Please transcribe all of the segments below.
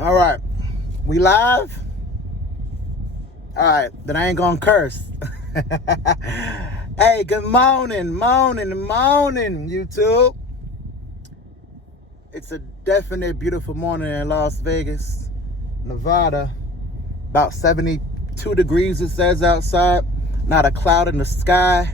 All right, we live? All right, then I ain't gonna curse. Hey, good morning, YouTube. It's a definite beautiful morning in Las Vegas, Nevada. About 72 degrees it says outside. Not a cloud in the sky.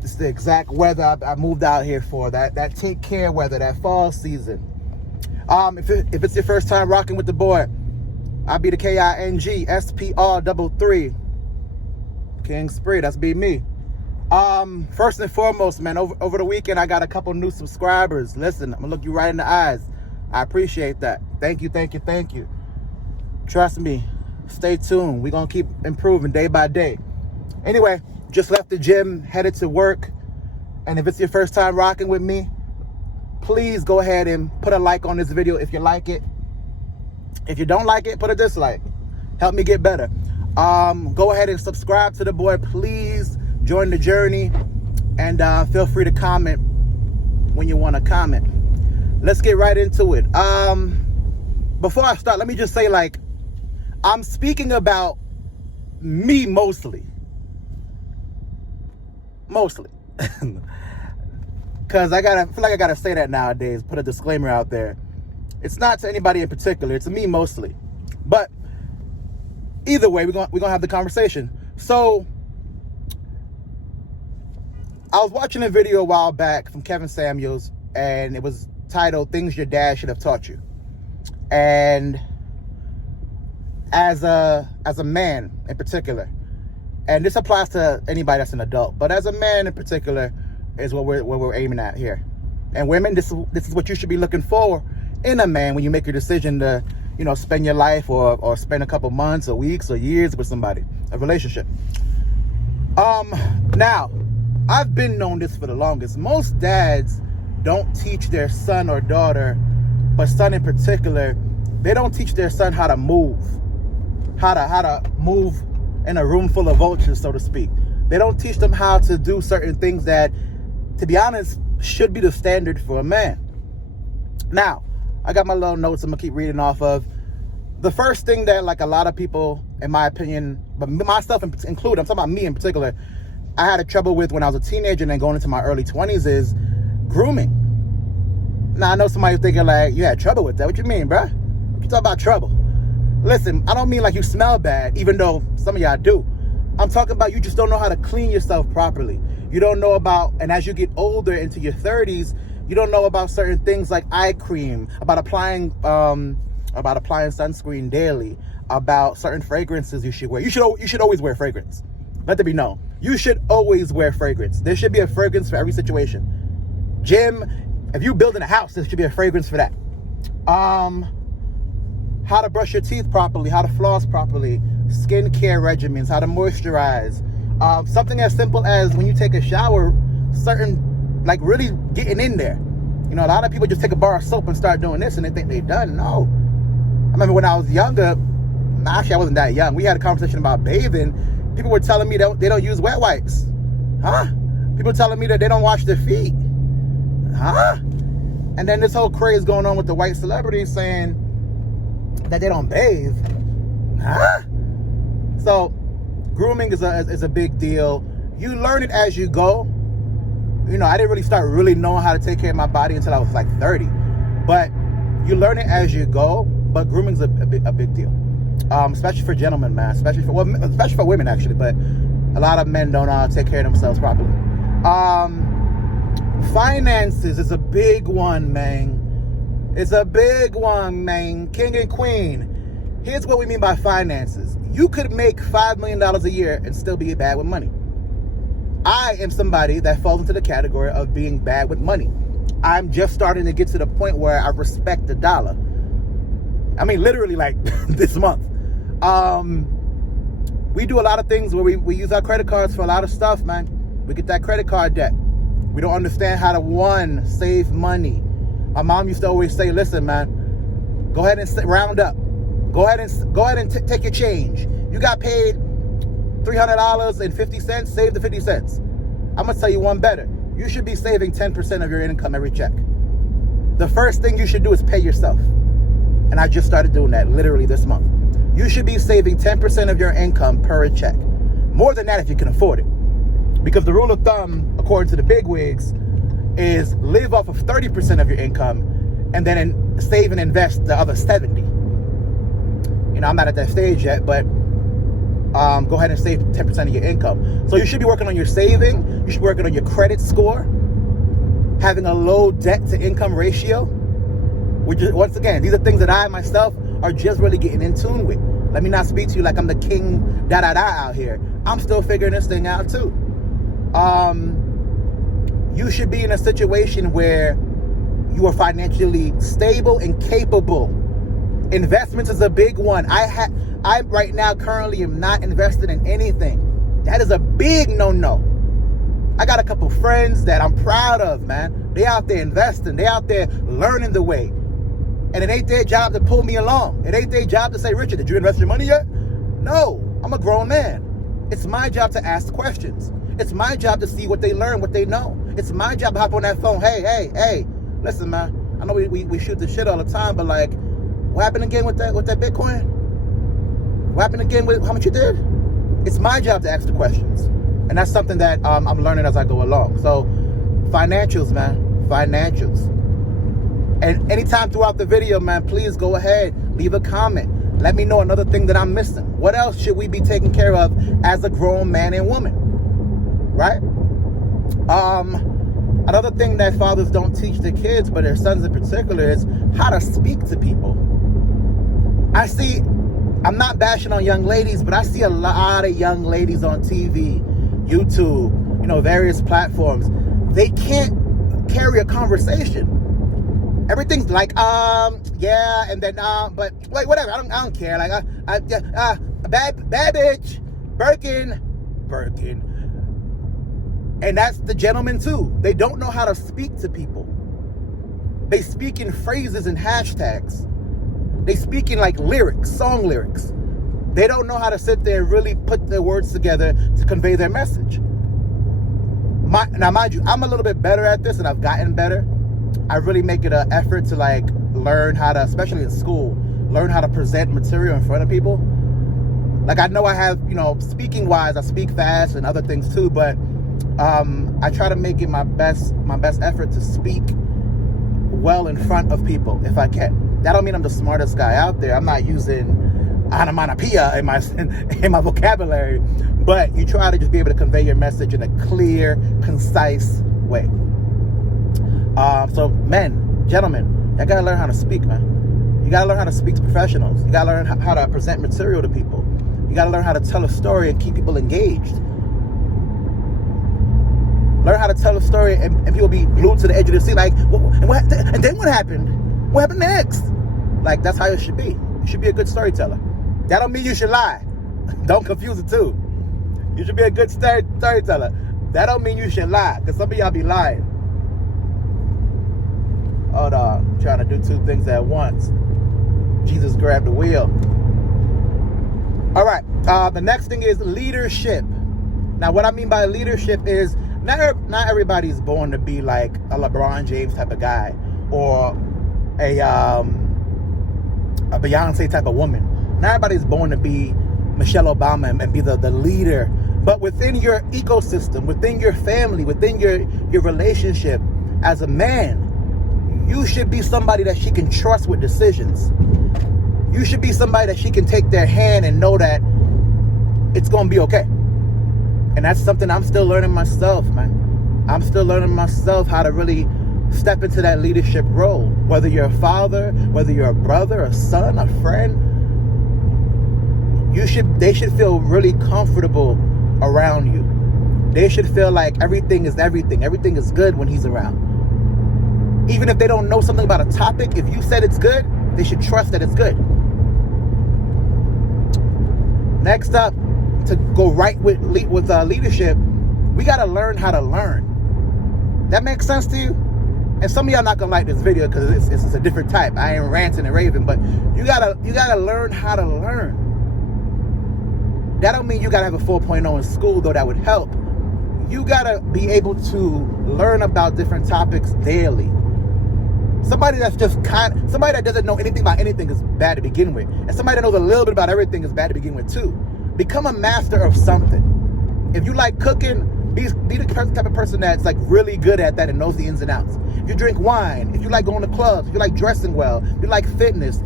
It's the exact weather I moved out here for. That take care weather, that fall season. If it's your first time rocking with the boy, I'll be the KINGSPR33. King Spree, that's be me. First and foremost, man, over the weekend I got a couple new subscribers. Listen, I'm gonna look you right in the eyes. I appreciate that. Thank you. Trust me, stay tuned. We're gonna keep improving day by day. Anyway, just left the gym, headed to work. And if it's your first time rocking with me, please go ahead and put a like on this video if you like it. If you don't like it, put a dislike. Help me get better. Go ahead and subscribe to the boy. Please join the journey. And feel free to comment when you want to comment. Let's get right into it. Before I start, let me just say, I'm speaking about me mostly. Because I feel like I gotta say that nowadays, put a disclaimer out there. It's not to anybody in particular, it's me mostly. But either way, we're gonna have the conversation. So I was watching a video a while back from Kevin Samuels, and it was titled "Things Your Dad Should Have Taught You." And as a man in particular, and this applies to anybody that's an adult, but as a man in particular is what we're aiming at here. And women, this is what you should be looking for in a man when you make your decision to, spend your life or spend a couple months or weeks or years with somebody, a relationship. Now, I've been known this for the longest. Most dads don't teach their son or daughter, but son in particular, they don't teach their son how to move in a room full of vultures, so to speak. They don't teach them how to do certain things that, to be honest, should be the standard for a man. Now, I got my little notes I'm gonna keep reading off of. The first thing that, a lot of people, in my opinion, but myself included, I'm talking about me in particular, I had a trouble with when I was a teenager and then going into my early 20s is grooming. Now, I know somebody's thinking you had trouble with that. What you mean, bruh? What you talking about trouble? Listen, I don't mean you smell bad, even though some of y'all do. I'm talking about you just don't know how to clean yourself properly. You don't know about, and as you get older into your 30s, you don't know about certain things like eye cream, about applying sunscreen daily, about certain fragrances you should wear. You should always wear fragrance. Let there be known. You should always wear fragrance. There should be a fragrance for every situation. Gym, if you're building a house, there should be a fragrance for that. How to brush your teeth properly, how to floss properly, skincare regimens, how to moisturize. Something as simple as when you take a shower, really getting in there. A lot of people just take a bar of soap and start doing this and they think they're done. No. I remember when I was younger, actually I wasn't that young, we had a conversation about bathing. People were telling me that they don't use wet wipes. Huh? People telling me that they don't wash their feet. Huh? And then this whole craze going on with the white celebrities saying that they don't bathe. Huh? So grooming is a big deal. You learn it as you go. I didn't really start knowing how to take care of my body until I was 30. But you learn it as you go. But grooming's a big deal, especially for gentlemen, man. Especially for women, actually. But a lot of men don't take care of themselves properly. Finances is a big one, man. It's a big one, man. King and queen. Here's what we mean by finances. You could make $5 million a year and still be bad with money. I am somebody that falls into the category of being bad with money. I'm just starting to get to the point where I respect the dollar. I mean, literally this month. We do a lot of things where we use our credit cards for a lot of stuff, man. We get that credit card debt. We don't understand how to, save money. My mom used to always say, listen, man, go ahead and round up. Go ahead and take your change. You got paid $300.50, save the 50 cents. I'm going to tell you one better. You should be saving 10% of your income every check. The first thing you should do is pay yourself. And I just started doing that literally this month. You should be saving 10% of your income per check. More than that if you can afford it. Because the rule of thumb, according to the bigwigs, is live off of 30% of your income and then save and invest the other 70. You know, I'm not at that stage yet, but go ahead and save 10% of your income. So you should be working on your saving. You should be working on your credit score, having a low debt to income ratio. Which is, once again, these are things that I myself are just really getting in tune with. Let me not speak to you like I'm the king out here. I'm still figuring this thing out too. You should be in a situation where you are financially stable and capable. Investments is a big one. I right now currently am not invested in anything. That is a big no-no. I got a couple friends that I'm proud of, man. They out there investing. They out there learning the way. And it ain't their job to pull me along. It ain't their job to say, Richard, did you invest your money yet? No, I'm a grown man. It's my job to ask questions. It's my job to see what they learn, what they know. It's my job to hop on that phone. Hey, listen, man. I know we shoot the shit all the time, but like, what happened again with that Bitcoin? What happened again with how much you did? It's my job to ask the questions. And that's something that I'm learning as I go along. So financials, man, financials. And anytime throughout the video, man, please go ahead, leave a comment. Let me know another thing that I'm missing. What else should we be taking care of as a grown man and woman? Right? Another thing that fathers don't teach their kids, but their sons in particular, is how to speak to people. I'm not bashing on young ladies, but I see a lot of young ladies on TV, YouTube, various platforms. They can't carry a conversation. Everything's like, yeah, and then, but wait, whatever. I don't care. Like, bad bitch, Birkin. And that's the gentleman too. They don't know how to speak to people. They speak in phrases and hashtags. They speak in like lyrics, song lyrics. They don't know how to sit there and really put their words together to convey their message. Now, mind you, I'm a little bit better at this, and I've gotten better. I really make it an effort to like learn how to, especially in school, learn how to present material in front of people. Like I know I have, speaking wise, I speak fast and other things too, but I try to make it my best effort to speak well in front of people if I can. That don't mean I'm the smartest guy out there. I'm not using onomatopoeia in my vocabulary, but you try to just be able to convey your message in a clear, concise way. So men, gentlemen, you gotta learn how to speak, man. You gotta learn how to speak to professionals. You gotta learn how to present material to people. You gotta learn how to tell a story and keep people engaged. Learn how to tell a story and people be glued to the edge of the seat like, and then what happened? What happened next? Like, that's how it should be. You should be a good storyteller. That don't mean you should lie. Don't confuse it too. You should be a good storyteller. That don't mean you should lie, because some of y'all be lying. Hold on, I'm trying to do two things at once. Jesus grabbed the wheel. All right, the next thing is leadership. Now, what I mean by leadership is not everybody's born to be like a LeBron James type of guy or a Beyonce type of woman. Not everybody's born to be Michelle Obama and be the leader. But within your ecosystem, within your family, within your relationship, as a man, you should be somebody that she can trust with decisions. You should be somebody that she can take their hand and know that it's going to be okay. And that's something I'm still learning myself, man. I'm still learning myself how to really step into that leadership role. Whether you're a father, whether you're a brother, a son, a friend, they should feel really comfortable around you. They should feel like everything is everything. Everything is good when he's around. Even if they don't know something about a topic, if you said it's good, they should trust that it's good. Next up, to go right with leadership, we got to learn how to learn. That makes sense to you? And some of y'all not gonna like this video because it's a different type. I ain't ranting and raving, but you gotta learn how to learn. That don't mean you gotta have a 4.0 in school, though that would help. You gotta be able to learn about different topics daily. Somebody that's just somebody that doesn't know anything about anything is bad to begin with. And somebody that knows a little bit about everything is bad to begin with too. Become a master of something. If you like cooking, be the type of person that's like really good at that and knows the ins and outs. If you drink wine, if you like going to clubs, if you like dressing well, if you like fitness,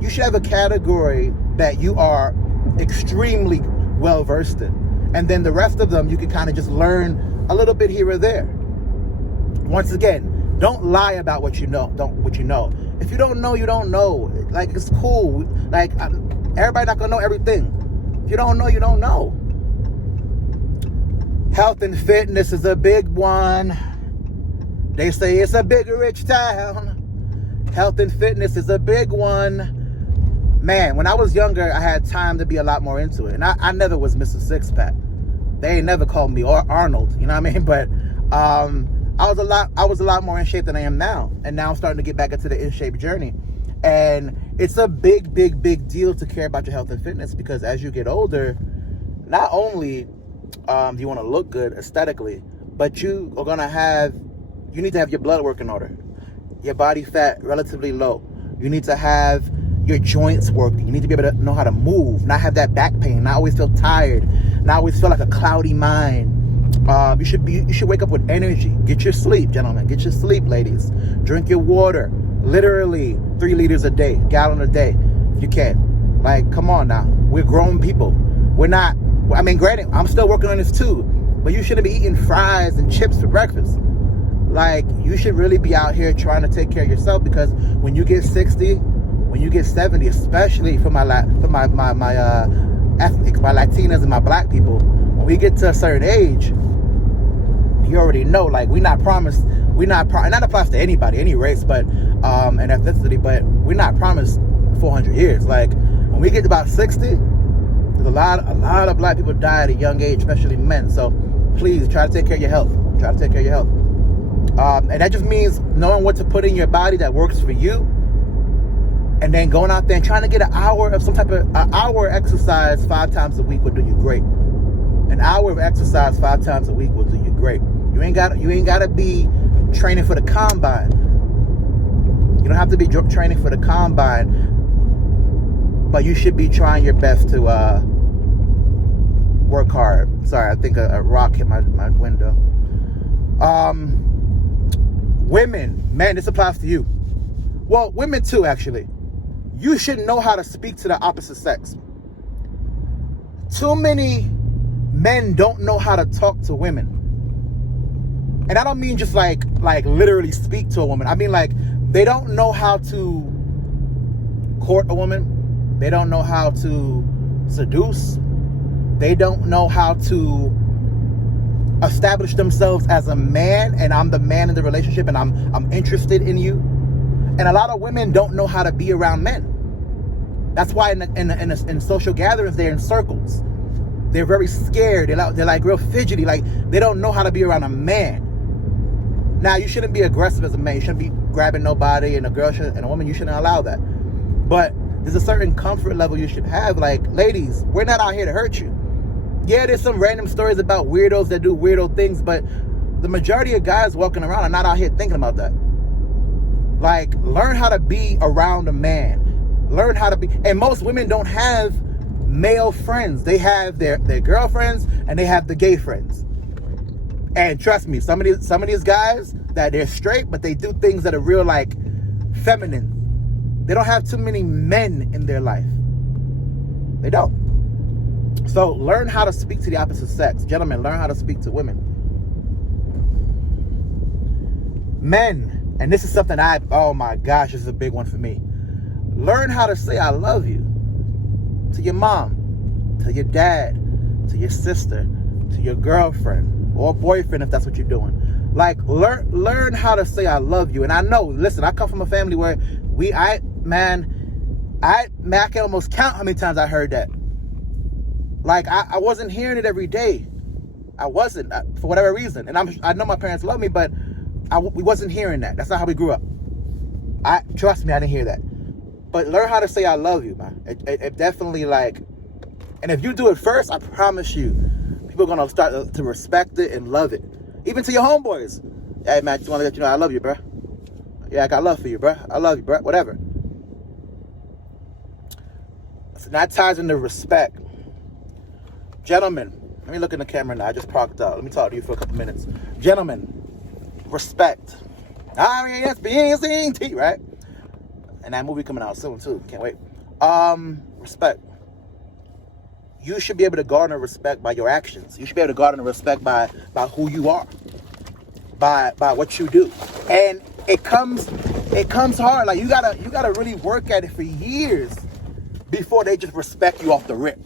you should have a category that you are extremely well versed in. And then the rest of them, you can kind of just learn a little bit here or there. Once again, don't lie about what you know. If you don't know, you don't know. Like, it's cool. Like, everybody not gonna know everything. If you don't know, you don't know. Health and fitness is a big one. They say it's a big rich town. Health and fitness is a big one. Man, when I was younger, I had time to be a lot more into it. And I never was Mr. Six-Pack. They ain't never called me Arnold, you know what I mean? But I was a lot more in shape than I am now. And now I'm starting to get back into the in shape journey. And it's a big, big, big deal to care about your health and fitness, because as you get older, not only do you want to look good aesthetically, but you need to have your blood work in order. Your body fat relatively low. You need to have your joints working. You need to be able to know how to move, not have that back pain, not always feel tired, not always feel like a cloudy mind. You should wake up with energy. Get your sleep, gentlemen. Get your sleep, ladies. Drink your water. Literally 3 liters a day, gallon a day, if you can. Like, come on now. We're grown people. We're not, I mean, granted, I'm still working on this too, but you shouldn't be eating fries and chips for breakfast. Like, you should really be out here trying to take care of yourself, because when you get 60, when you get 70, especially for my ethnics, my Latinas and my black people, when we get to a certain age, you already know, like, not applies to anybody, any race, but and ethnicity, but we're not promised 400 years. Like, when we get to about 60, there's a lot of black people die at a young age, especially men. So please try to take care of your health. And that just means knowing what to put in your body that works for you, and then going out there and trying to get an hour exercise 5 times a week will do you great. An hour of exercise 5 times a week will do you great. You ain't gotta be training for the combine. You don't have to be training for the combine, but you should be trying your best to work hard. Sorry, I think a rock hit my window. Women, man, this applies to you. Well, women too, actually. You should know how to speak to the opposite sex. Too many men don't know how to talk to women. And I don't mean just like literally speak to a woman. I mean, like, they don't know how to court a woman. They don't know how to seduce. They don't know how to establish themselves as a man, and I'm the man in the relationship, and I'm interested in you. And a lot of women don't know how to be around men. That's why in social gatherings, they're in circles. They're very scared. They're like real fidgety. Like, they don't know how to be around a man. Now, you shouldn't be aggressive as a man. You shouldn't be grabbing nobody, and a woman, you shouldn't allow that. But there's a certain comfort level you should have. Like, ladies, we're not out here to hurt you. Yeah, there's some random stories about weirdos that do weirdo things, but the majority of guys walking around are not out here thinking about that. Like, learn how to be around a man. Learn how to be, and most women don't have male friends. They have their girlfriends, and they have the gay friends. And trust me, some of these guys, that they're straight, but they do things that are real, like, feminine. They don't have too many men in their life. They don't. So learn how to speak to the opposite sex. Gentlemen, learn how to speak to women. Men, and this is something oh my gosh, this is a big one for me. Learn how to say I love you to your mom, to your dad, to your sister, to your girlfriend or boyfriend, if that's what you're doing. Like, learn how to say I love you. And I know, listen, I come from a family where I can almost count how many times I heard that. Like, I wasn't hearing it every day. I wasn't, for whatever reason. And I know my parents love me, but we wasn't hearing that. That's not how we grew up. Trust me, I didn't hear that. But learn how to say I love you, man. It definitely, like, and if you do it first, I promise you, people are going to start to respect it and love it. Even to your homeboys. Hey, man, I just want to let you know I love you, bro. Yeah, I got love for you, bruh. I love you, bruh. Whatever. So that ties into respect. Gentlemen, let me look in the camera now. I just parked out. Let me talk to you for a couple minutes. Gentlemen, respect. R-E-S-P-E-C-T, right? And that movie coming out soon, too. Can't wait. Respect. You should be able to garner respect by your actions. You should be able to garner respect by who you are, by what you do. And it comes hard. Like you gotta really work at it for years before they just respect you off the rip.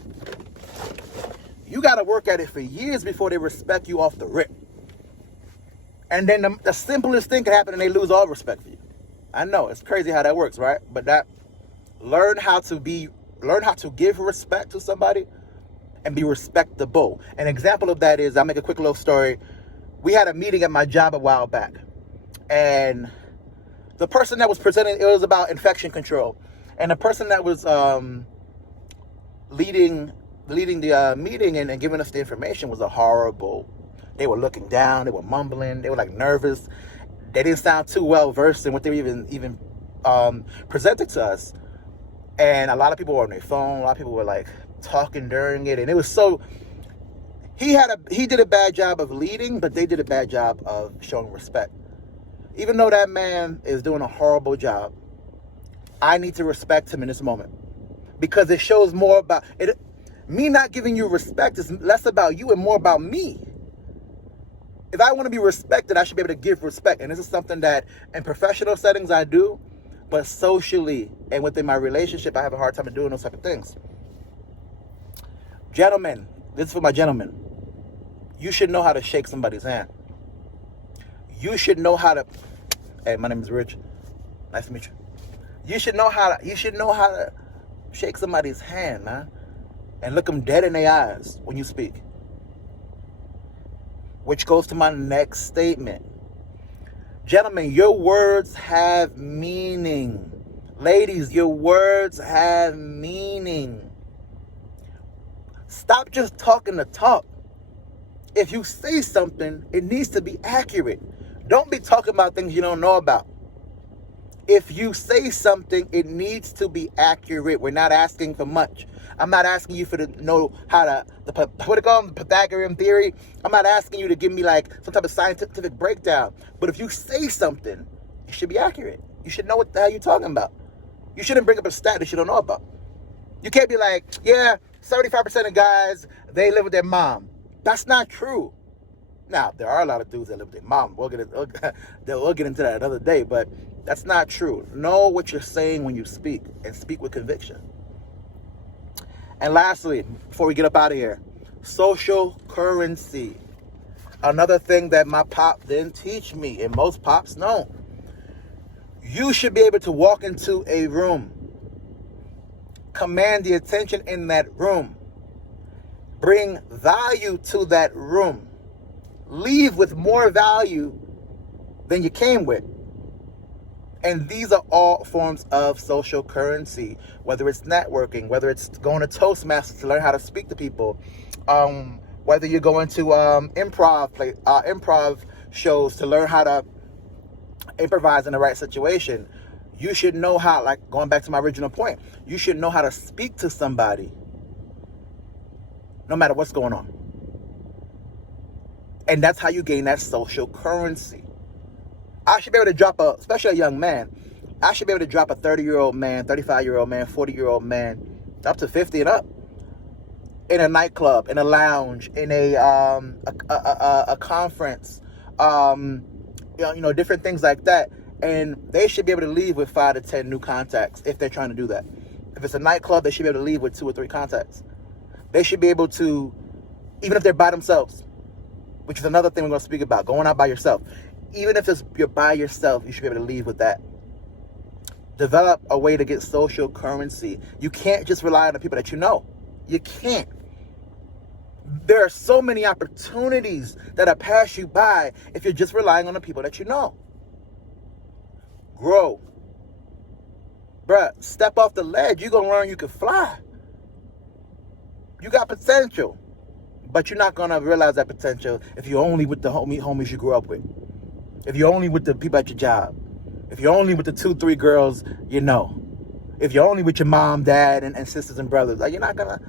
You gotta work at it for years before they respect you off the rip. And then the simplest thing can happen and they lose all respect for you. I know it's crazy how that works, right? But learn how to give respect to somebody and be respectable. An example of that is, I'll make a quick little story. We had a meeting at my job a while back, and the person that was presenting, it was about infection control, and the person that was leading the meeting and giving us the information was a horrible. They were looking down, they were mumbling, they were like nervous. They didn't sound too well versed in what they were even presented to us. And a lot of people were on their phone. A lot of people were like talking during it, and it was so. He did a bad job of leading, but they did a bad job of showing respect. Even though that man is doing a horrible job, I need to respect him in this moment because it shows more about it. Me not giving you respect is less about you and more about me. If I want to be respected, I should be able to give respect, and this is something that in professional settings I do. But socially and within my relationship, I have a hard time doing those type of things. Gentlemen, this is for my gentlemen. You should know how to shake somebody's hand. You should know how to. Hey, my name is Rich. Nice to meet you. You should know how to shake somebody's hand, man, and look them dead in their eyes when you speak. Which goes to my next statement. Gentlemen, your words have meaning. Ladies, your words have meaning. Stop just talking the talk. If you say something, it needs to be accurate. Don't be talking about things you don't know about. If you say something, it needs to be accurate. We're not asking for much. I'm not asking you to know how the Pythagorean theory. I'm not asking you to give me like some type of scientific breakdown. But if you say something, it should be accurate. You should know what the hell you're talking about. You shouldn't bring up a stat that you don't know about. You can't be like, yeah, 75% of guys, they live with their mom. That's not true. Now, there are a lot of dudes that live with their mom. We'll get into that another day, but that's not true. Know what you're saying when you speak, and speak with conviction. And lastly, before we get up out of here, social currency. Another thing that my pop didn't teach me, and most pops don't. You should be able to walk into a room, command the attention in that room, bring value to that room, leave with more value than you came with. And these are all forms of social currency, whether it's networking, whether it's going to Toastmasters to learn how to speak to people, whether you're going to improv shows to learn how to improvise in the right situation. You should know how, like going back to my original point, you should know how to speak to somebody no matter what's going on. And that's how you gain that social currency. I should be able to drop especially a young man, I should be able to drop a 30-year-old man, 35-year-old man, 40-year-old man, up to 50 and up, in a nightclub, in a lounge, in a conference, different things like that. And they should be able to leave with 5 to 10 new contacts if they're trying to do that. If it's a nightclub, they should be able to leave with 2 or 3 contacts. They should be able to, even if they're by themselves, which is another thing we're going to speak about, going out by yourself. Even if you're by yourself, you should be able to leave with that. Develop a way to get social currency. You can't just rely on the people that you know. You can't. There are so many opportunities that'll pass you by if you're just relying on the people that you know. Grow. Bruh, step off the ledge. You're going to learn you can fly. You got potential. But you're not going to realize that potential if you're only with the homies you grew up with. If you're only with the people at your job. If you're only with the 2-3 girls, you know. If you're only with your mom, dad, and sisters and brothers, like, you're not gonna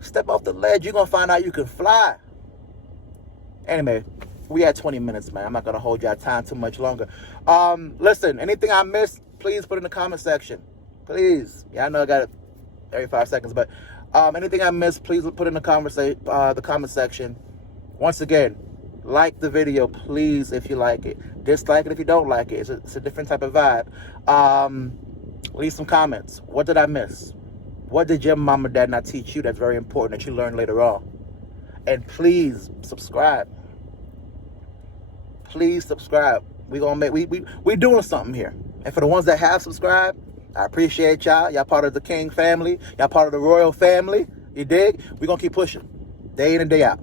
step off the ledge. You're gonna find out you can fly. Anyway, we had 20 minutes, man. I'm not gonna hold y'all time too much longer. Listen, anything I missed, please put in the comment section. Please. Yeah, I know I got it every 5 seconds, but anything I missed, please put in the comment section. Once again, like the video, please, if you like it. Dislike it if you don't like it. It's a different type of vibe. Leave some comments. What did I miss? What did your mom or dad not teach you that's very important that you learn later on? And please subscribe. Please subscribe. We doing something here. And for the ones that have subscribed, I appreciate y'all. Y'all part of the King family. Y'all part of the royal family. You dig? We gonna keep pushing day in and day out.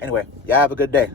Anyway, y'all have a good day.